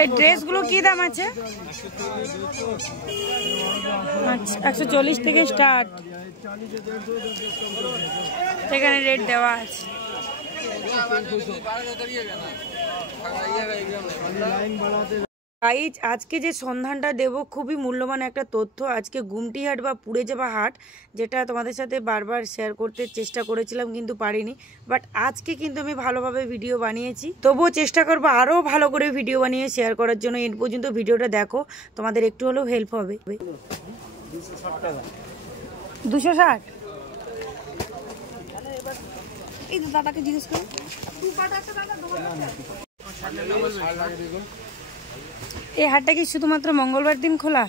এই ড্রেসগুলো কি দাম আছে? আচ্ছা 140 থেকে স্টার্ট, এখানে রেট দেওয়া আছে। গাইজ আজকে যে সন্ধানটা দেব খুবই মূল্যবান একটা তথ্য। আজকে গুমটি হাট বা পুড়ে যাওয়া হাট, যেটা তোমাদের সাথে বারবার শেয়ার করতে চেষ্টা করেছিলাম কিন্তু পারিনি, বাট আজকে কিন্তু আমি ভালোভাবে ভিডিও বানিয়েছি। তবুও চেষ্টা করবো আরও ভালো করে ভিডিও বানিয়ে শেয়ার করার জন্য। এর পর্যন্ত ভিডিওটা দেখো, তোমাদের একটু হলেও হেল্প হবে। 260 এই দাদাকে জিজ্ঞেস করো। এই হাটটা কি শুধুমাত্র মঙ্গলবার দিন খোলা?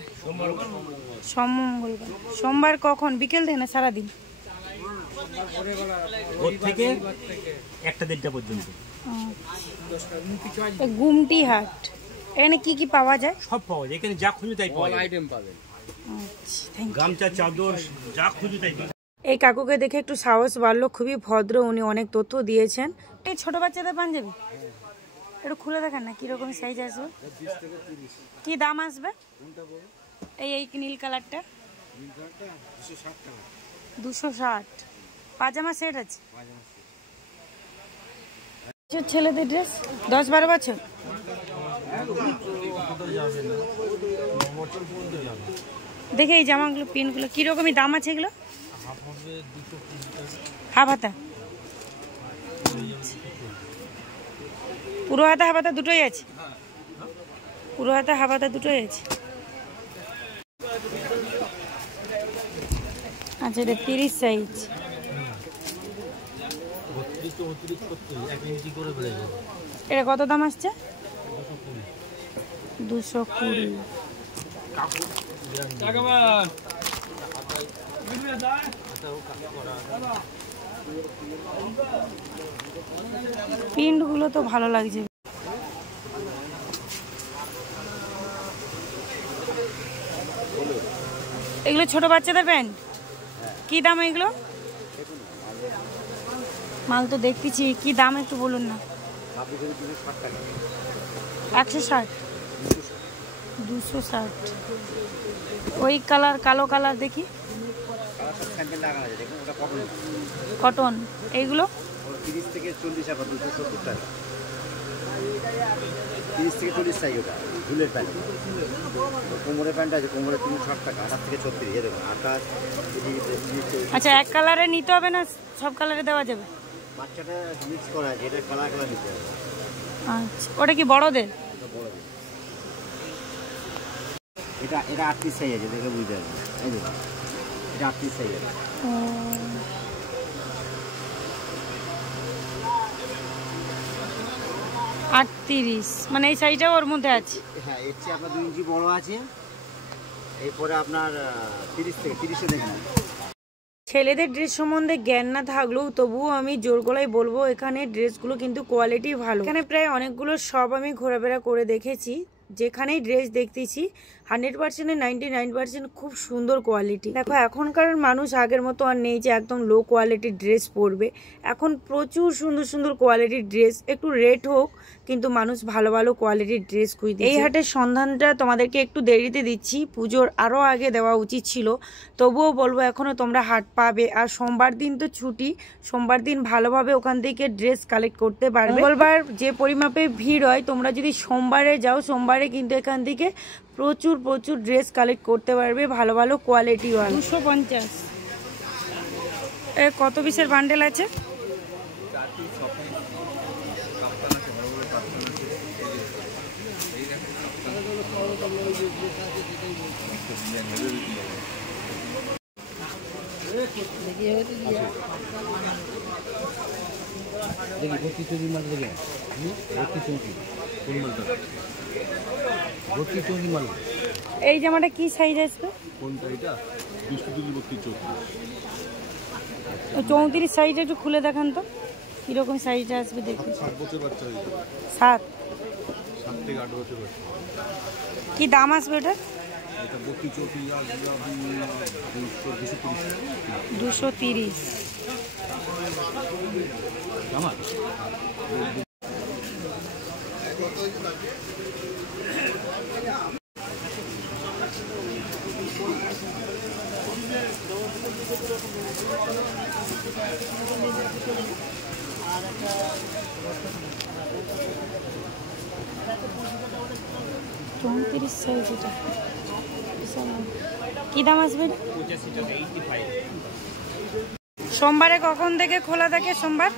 মঙ্গলবার, সোমবার কখন? বিকেল থেকে না সারাদিন? থেকে 1টা-1:30টা পর্যন্ত। গুমটি হাট, এখানে কি কি পাওয়া যায়? সব পাওয়া যায়, এখানে যা খুঁজে তাই পাওয়া যায়। আইটেম পাবেন, গামছা, চাদর, যা খুঁজে তাই পাবেন। এই কাকুকে দেখে একটু সাহস বাড়লো, খুবই ভদ্র, উনি অনেক তথ্য দিয়েছেন। এই ছোট বাচ্চাদের পাঞ্জাবি একটু খুলে দেখেন না কিরকম সাইজ আসবে, কি দাম আসবে? এই নীল কালারটা 260। পাজামা সেট আছে? ছেলেদের ড্রেস 10-12 বছর। দেখে এই জামাগুলো, পিনগুলো কিরকমই দাম আছে এগুলো? হাফ হাতা, পুরো হাতা হাফ হাতা দুটোই আছে? পুরো হাতা হাফ হাতা দুটোই আছে। আচ্ছা এটা 30 সাইজ। এটা কত দাম আসছে? 220। প্রিন্টগুলো তো ভালো লাগছে। এগুলো ছোট বাচ্চাদের প্যান্ট, কি দাম এগুলো? মাল তো দেখতেছি, কি দাম একটু বলুন না। 160, 260। ওই কালার, কালো কালার দেখি, কটন। এইগুলো 30 থেকে 40 টাকা, 270 টাকা। 30 থেকে 40 সাইজ, ওটা ফুলের প্যান্ট। কোমরের প্যান্ট আছে, কোমরে 360 টাকা, 28 থেকে 36। এই দেখুন 28। আচ্ছা এক কালারে নিতে হবে না, সব কালারে দেওয়া যাবে? বাচ্চাটা মিক্স করা আছে, এটা কালার কালার নিতে হবে। আচ্ছা ওটা কি বড়দের? এটা 38 সাইজ আছে, দেখে বুঝতে পারবেন। এই দেখুন এটা 38 সাইজ আছে। 38 মানে এই সাইজটা ওর মধ্যে আছে? হ্যাঁ, এর চেয়ে আপনার 2 ইঞ্চি বড় আছে। এরপরে আপনার 30 থেকে 30-এ দেখেন। ছেলেদের ড্রেস সম্বন্ধে জ্ঞান না থাকলেও তবুও আমি জোর গলায় বলবো এখানে ড্রেসগুলো কিন্তু কোয়ালিটি ভালো। এখানে প্রায় অনেকগুলো সব আমি ঘোরাফেরা করে দেখেছি, যেখানেই ড্রেস দেখতেছি 100%-এ 99% খুব সুন্দর কোয়ালিটি। দেখো এখনকার মানুষ আগের মতো আর নেই যে একদম লো কোয়ালিটির ড্রেস পরবে। এখন প্রচুর সুন্দর সুন্দর কোয়ালিটির ড্রেস, একটু রেট হোক কিন্তু মানুষ ভালো ভালো কোয়ালিটির ড্রেস খুঁজছে। এই হাটের সন্ধানটা তোমাদেরকে একটু দেরিতে দিচ্ছি, পুজোর আরও আগে দেওয়া উচিত ছিল। তবুও বলবো এখনও তোমরা হাট পাবে। আর সোমবার দিন তো ছুটি, সোমবার দিন ভালোভাবে ওখান থেকে ড্রেস কালেক্ট করতে পারবে। মঙ্গলবার যে পরিমাপে ভিড় হয়, তোমরা যদি সোমবারে যাও, সোমবারে কিন্তু এখান থেকে প্রচুর প্রচুর ড্রেস কালেক্ট করতে পারবে ভালো ভালো কোয়ালিটি। 250। কত পিসের বান্ডেল আছে? এই জামাটা কি সাইজ আসবে? 34 সাইজ একটু খুলে দেখান তো কিরকম সাইজটা আসবে দেখি। 7 থেকে 8 বছর। কি দাম আসবে এটা? 230। 34 সাইজ এটা। কি দাম আসবে? সোমবারে কখন থেকে খোলা থাকে? সোমবার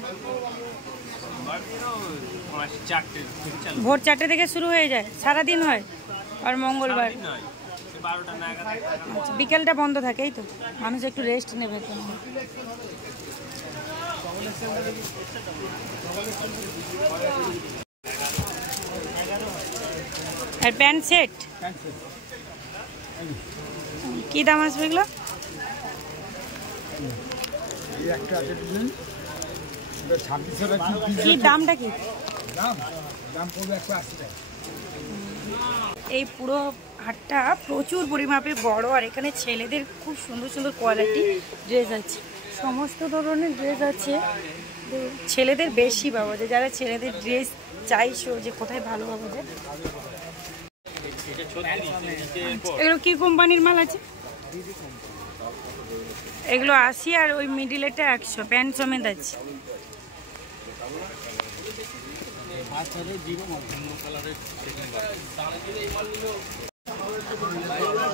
ভোর 4টে থেকে শুরু হয়ে যায়, সারাদিন হয়। আর মঙ্গলবার আচ্ছা, বিকেলটা বন্ধ থাকে, এই তো মানুষ একটু রেস্ট নেবে তো। আর প্যান্ট সেট কি দাম আসবে এগুলো? কি দামটা কি? এই পুরো হাটটা প্রচুর পরিমাপে বড়, আর এখানে ছেলেদের খুব সুন্দর সুন্দর কোয়ালিটি ড্রেস আছে, সমস্ত ধরনের ড্রেস আছে। ছেলেদের বেশি পাওয়া যায়, যারা ছেলেদের ড্রেস চাইছো যে কোথায় ভালো পাওয়া যায়। এগুলো কি কোম্পানির মাল আছে? এগুলো 80 আর ওই মিডিলেরটা 100, প্যান্ট সমেত আছে।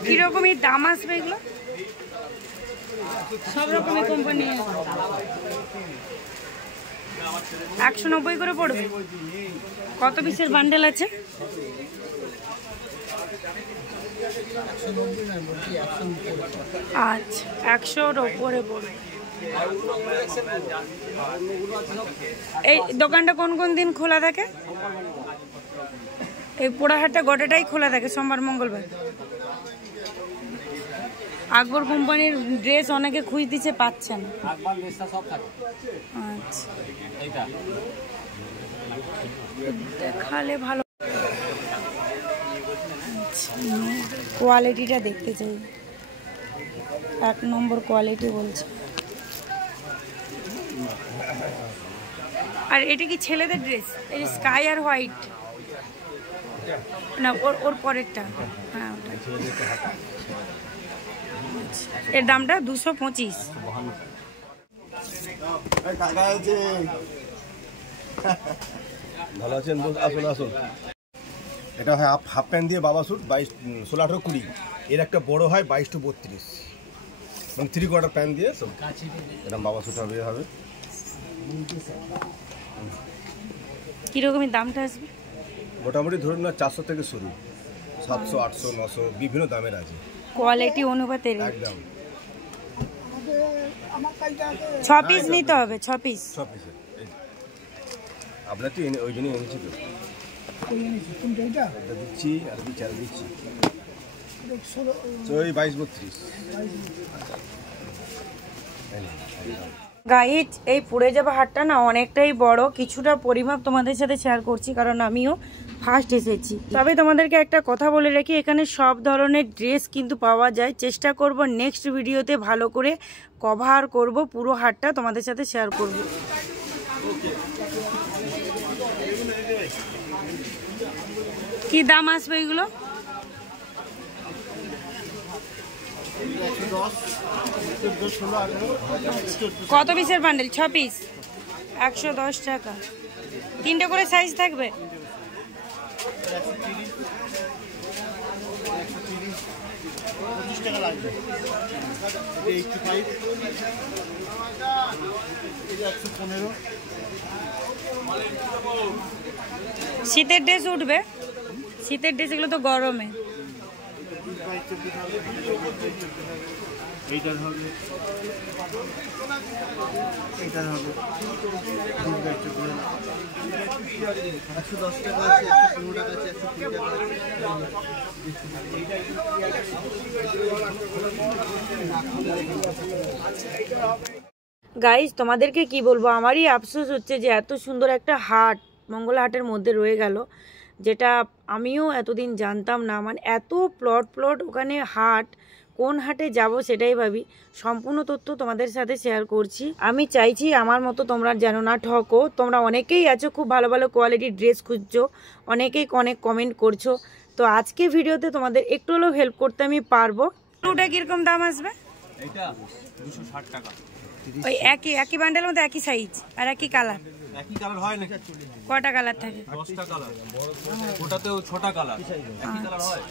কিরকমই দাম আসবে এগুলো? সব রকমের কোম্পানি 190 করে পড়বে। কত পিসের বান্ডেল আছে? আচ্ছা, 100-র ওপরে পড়বে। এই দোকানটা কোন কোন দিন খোলা থাকে? এই পোড়াহাটটা গোটাটাই খোলা থাকে সোমবার মঙ্গলবার। আকবর কোম্পানির ড্রেস অনেকে খুঁজ দিচ্ছে, পাচ্ছে না। আচ্ছা, দেখালে ভালো। কোয়ালিটিটা দেখতে চাই, 1 নম্বর কোয়ালিটি বলছে। আর এটা কি ছেলেদের ড্রেস? এই স্কাই আর হোয়াইট না, ওর পরেরটা। হ্যাঁ, এর দামটা 225। ভালো আছেন? আসুন আসুন। এটা হয় হাফ প্যান্ট দিয়ে বাবা স্যুট 22, 16, 18, 20। এর একটা বড় হয় 22 to 32, মানে 3/4 প্যান্ট দিয়ে এরকম বাবা স্যুট হবে। কিরকমের দামটা আসবে? মোটামুটি ধরুন না 400 থেকে শুরু, 700, 800, 900 বিভিন্ন দামের আছে। কোয়ালিটি অনুপাতে একদম 6 পিস নিতে হবে। 6 পিস আপনার তো ওই জন্যই এনেছি তো। দিচ্ছি আর দিচ্ছি ওই 22-32। গাইজ, এই পুড়ে যাওয়া হাটটা না অনেকটাই বড়। কিছুটা পরিমাপ তোমাদের সাথে শেয়ার করছি, কারণ আমিও ফার্স্ট এসেছি। তবে তোমাদেরকে একটা কথা বলে রাখি, এখানে সব ধরনের ড্রেস কিন্তু পাওয়া যায়। চেষ্টা করব নেক্সট ভিডিওতে ভালো করে কভার করব, পুরো হাটটা তোমাদের সাথে শেয়ার করব। কি দাম আসবে এগুলো? কত পিসের বান্ডেল? 6 পিস, 110 টাকা। 3টে করে সাইজ থাকবে। শীতের ড্রেস উঠবে, শীতের ড্রেস এগুলো তো গরমে। এইটার হবে, এইটার হবে 110 টাকা আছে, 115 টাকা আছে, 120 টাকা আছে। গাইজ, তোমাদেরকে কি বলবো, আমারই আফসোস হচ্ছে যে এত সুন্দর একটা হাট মঙ্গলা হাটের মধ্যে রয়ে গেল, যেটা আমিও এতদিন জানতাম না। মানে এত প্লট ওখানে হাট, কোন হাটে যাব সেটাই ভাবি। সম্পূর্ণ তথ্য তোমাদের সাথে শেয়ার করছি। আমি চাইছি আমার মতো তোমরা যেন না ঠকো। তোমরা অনেকেই আছো খুব ভালো ভালো কোয়ালিটির ড্রেস খুঁজছো, অনেকেই অনেক কমেন্ট করছো। তো আজকে ভিডিওতে তোমাদের একটু হলেও হেল্প করতে আমি পারবো। ওটা কিরকম দাম আসবে? এটা 260 টাকা। ওই একই বান্ডেলের মধ্যে একই সাইজ আর একই কালার। একই কালার হয় নাকি? কটা কালার থাকে? 10টা কালার, ওটাতেও 6টা কালার, একই কালার হয়।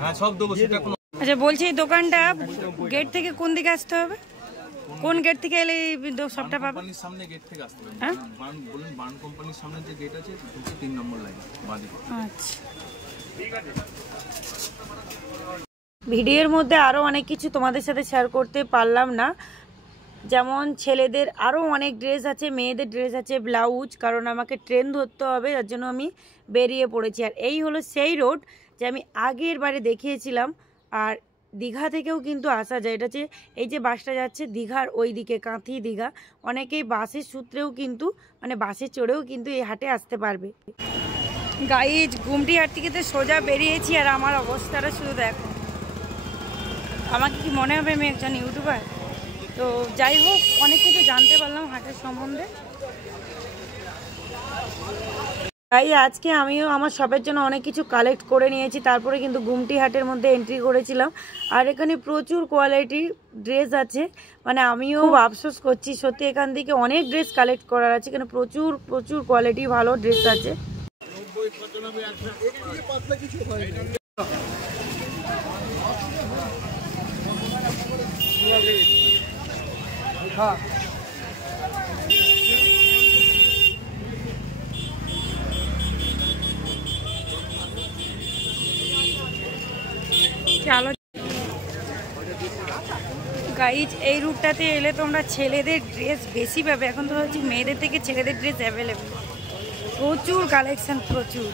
হ্যাঁ সব দেবো, সেটা কোনো। আচ্ছা বলছি এই দোকানটা গেট থেকে কোন দিকে আসতে হবে? কোন গেট থেকে এলে এই সবটা পাবে? কোম্পানির সামনে গেট থেকে আসতে হবে। হ্যাঁ বলুন বার্ন কোম্পানির সামনে যে গেট আছে, 3 নম্বর লাইন বাঁদিকে। আচ্ছা। ভিডিওর মধ্যে আরও অনেক কিছু তোমাদের সাথে শেয়ার করতে পারলাম না, যেমন ছেলেদের আরও অনেক ড্রেস আছে, মেয়েদের ড্রেস আছে, ব্লাউজ, কারণ আমাকে ট্রেন ধরতে হবে, তার জন্য আমি বেরিয়ে পড়েছি। আর এই হলো সেই রোড যে আমি আগের বারে দেখিয়েছিলাম। আর দীঘা থেকেও কিন্তু আসা যায়, এটা হচ্ছে এই যে বাসটা যাচ্ছে দীঘার ওই দিকে, কাঁথি দীঘা। অনেকেই বাসের সূত্রেও কিন্তু মানে বাসে চড়েও কিন্তু এই হাটে আসতে পারবে। গাইজ গুমটি হাট থেকে তো সোজা বেরিয়েছি, আর আমার অবস্থাটা শুধু দেখো। আমাকে কি মনে হবে আমি একজন ইউটিউবার? তো যাই হোক, অনেক কিছু জানতে পারলাম হাটের সম্বন্ধে। তাই আজকে আমিও আমার শপের জন্য অনেক কিছু কালেক্ট করে নিয়েছি, তারপরে কিন্তু গুমটি হাটের মধ্যে এন্ট্রি করেছিলাম। আর এখানে প্রচুর কোয়ালিটির ড্রেস আছে, মানে আমিও আফসোস করছি সত্যি, এখান থেকে অনেক ড্রেস কালেক্ট করার আছে, এখানে প্রচুর প্রচুর কোয়ালিটি ভালো ড্রেস আছে। চলো গাইজ, এই রুটটাতে এলে তোমরা ছেলেদের ড্রেস বেশি পাবে, এখন তো হচ্ছে মেয়েদের থেকে ছেলেদের ড্রেস অ্যাভেলেবেল, প্রচুর কালেকশন, প্রচুর।